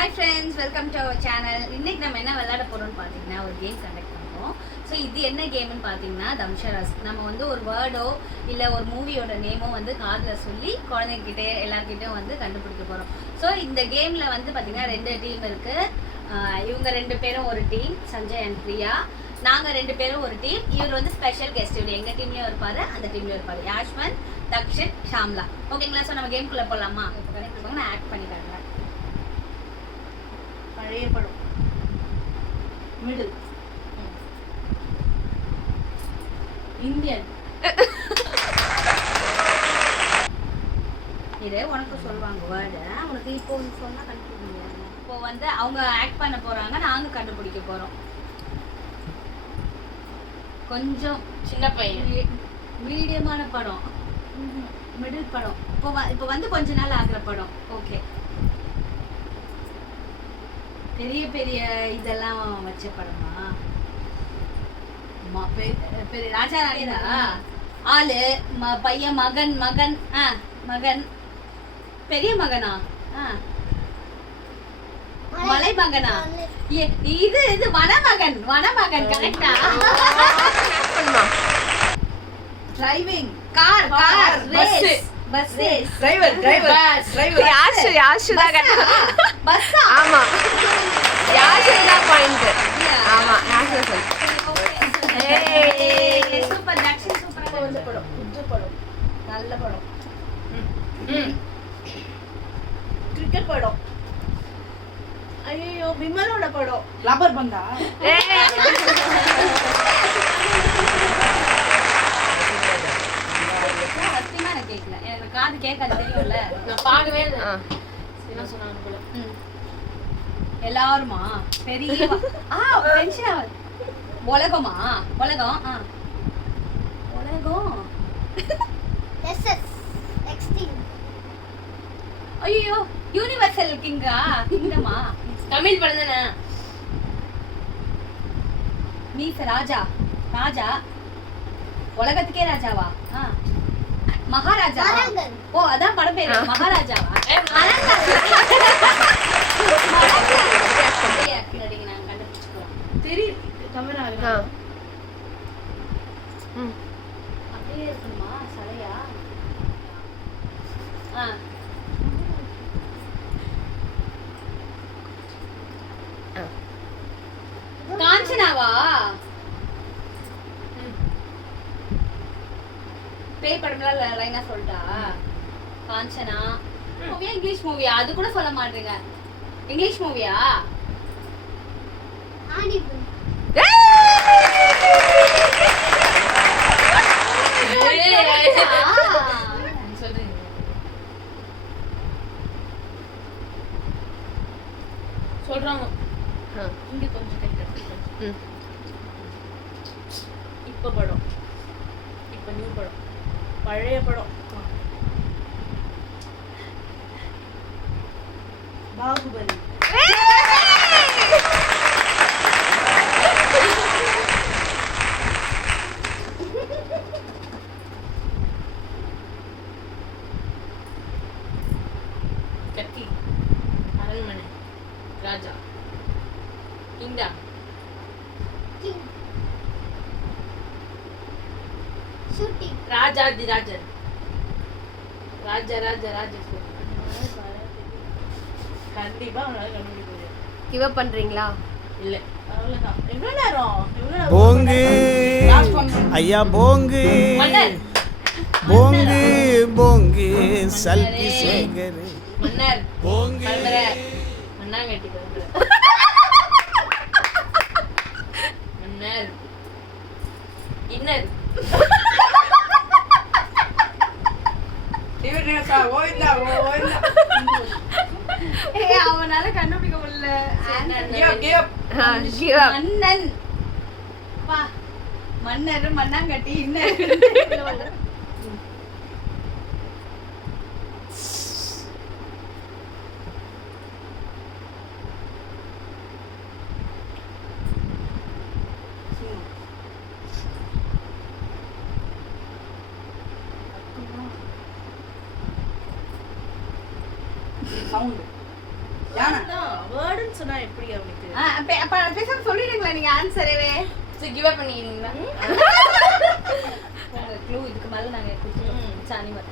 Hi friends, welcome to our channel. இன்னைக்கு நம்ம என்ன விளையாட போறோம்னு பார்த்தீங்கன்னா ஒரு கேம் கண்டக்ட் பண்ணுறோம். ஸோ இது என்ன கேம்னு பார்த்தீங்கன்னா தம்ஷராஸ். நம்ம வந்து ஒரு வேர்டோ இல்லை ஒரு மூவியோட நேமோ வந்து காதில் சொல்லி குழந்தைங்கிட்டே எல்லாருக்கிட்டையும் வந்து கண்டுபிடிக்க போகிறோம். ஸோ இந்த கேமில் வந்து பார்த்தீங்கன்னா 2 டீம் இருக்குது. இவங்க 2 பேரும் ஒரு டீம், சஞ்சய் அண்ட் பிரியா. நாங்கள் 2 பேரும் ஒரு டீம். இவர் வந்து ஸ்பெஷல் கெஸ்ட், இவர் எங்கள் டீம்லேயும் இருப்பார், அந்த டீம்லேயும் இருப்பார். யாஷ்மன், தக்ஷன், ஷாம்லா. ஓகேங்களா? ஸோ நம்ம கேம்குள்ளே போகலாமா? இப்போ கனெக்ட் நான் ஆக்ட் பண்ணிக்கிறேன். பழைய படம், மிடில், இந்தியன். இதே உனக்கு சொல்லுவாங்க வேர்டு, உனக்கு இப்போ சொன்னா கண்டுபிடிக்க. இப்போ வந்து அவங்க ஆக்ட் பண்ண போறாங்க, நாங்க கண்டுபிடிக்க போறோம். கொஞ்சம் சின்ன பையன், மீடியமான படம், மிடில் படம், இப்போ வந்து கொஞ்ச நாள் ஆகிற படம். ஓகே, பெரிய பெரிய இதெல்லாம் வச்ச படமா? பெரிய ராஜா ராணிதா? ஆளு பையன், மகன், மகன், மகன், பெரிய மகனா? மலை மகனா? இது இது வனமகன், வனமகன். கரெக்டா? Driving, car, car, race, bus race, driver, driver, driver. Yashu தான் கரெக்ட். பஸ். ஆமா, யாஷு தான் பாயிண்ட். ஆமா, யாஷு சொல். சூப்பர் ஜாக்சன், சூப்பரா வந்து படம், குஜு படம், நல்ல படம். கிரிக்கெட் படம். ஐயோ, விமலோட படம், லப்பர் பந்தா. சத்தியமா எனக்கு கேட்கல, எனக்கு காது கேட்காது, தெரியும்ல. நான் பார்க்கவே இல்லை. என்ன சொன்னாங்க போல. எல்லாருமா பெரிய டென்ஷன் ஆகுது. உலகமா? உலகம். உலகம். ஐயோ, யூனிவர்சல் கிங்கா? கிங்டமா? தமிழ் படம் தானே? மீச ராஜா, ராஜா, உலகத்துக்கே ராஜாவா? மகாராஜா. ஓ, அதான் படம் பேரு, மகாராஜாவா? நாங்க கண்டுபிடிச்சுக்கிறோம். தெரியும், தமிழா? அப்படியே இருக்குமா சலையா? காஞ்சனாவா? பேய் படம்ல லைனா சொல்லிட்டா. காஞ்சனா மூவியா, இங்கிலீஷ் மூவியா? அது கூட சொல்ல மாட்டீங்க. இங்கிலீஷ் மூவியா? சொல்றாங்க இங்க கொஞ்சம் கேட்க. இப்ப படம், இப்ப நியூ படம், பழைய படம். பாகுபலி. கத்தி, அரண்மனை, ராஜா, கிங்டம், ராஜாதி ராஜன், ராஜா ராஜா ராஜா. கண்டிப்பா கிவ் அப் பண்றீங்களா? இல்ல, அவ்வளவுதான். எவ்வளவு நேரம்? போங்கு ஐயா, போங்கு போங்கு போங்கு சல்பி சேகர் மன்னர், போங்கு மன்னாங்கட்டி மன்னர், இன்னர். அவனால கண்டுபிடிக்க முடியல. மன்னன், மன்னர், மண்ணாங்கட்டி, இன்னர். சவுண்ட் யானை. வேர்டுன்னு சொன்னா எப்படி அவனுக்கு பேசாம சொல்லிடுங்களா நீங்க ஆன்சரவே கிவ் அப் பண்ணிடுவீங்களா க்ளூ இதுக்கு மேல நாங்க கொடுத்துட்டோம் அனிமல்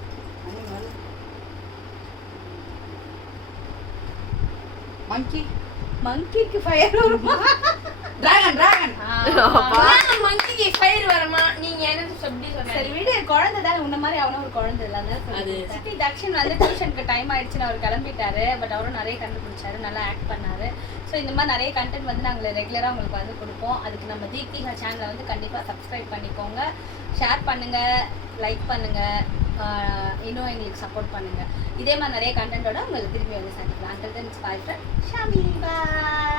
மங்கி மங்கிக்கு ஃபயர் வருமா டிராகன் மங்கிக்கு ஃபயர் வரமா நீங்க என்ன சொல்லி சரி சொன்னீங்க விடு குழந்தை தான் உன்ன மாதிரி அவனும் ஒரு குழந்தை இல்ல அது சிட்டி தக்ஷன் வந்து டியூஷனுக்கு டைம் ஆயிடுச்சுன்னு அவர் கிளம்பிட்டாரு பட் அவரும் நிறைய கண்டுபிடிச்சாரு நல்லா ஆக்ட் பண்ணாரு ஸோ இந்த மாதிரி நிறைய கண்டென்ட் வந்து நாங்கள் ரெகுலராக உங்களுக்கு வந்து கொடுப்போம் அதுக்கு நம்ம தீப்திகா சேனலை வந்து கண்டிப்பாக சப்ஸ்கிரைப் பண்ணிக்கோங்க ஷேர் பண்ணுங்க லைக் பண்ணுங்க இன்னும் எங்களுக்கு சப்போர்ட் பண்ணுங்க இதே மாதிரி நிறைய கண்டென்ட்டோட உங்களுக்கு திரும்பி வந்து சந்திக்கலாம் under then spy from Xiaomi bye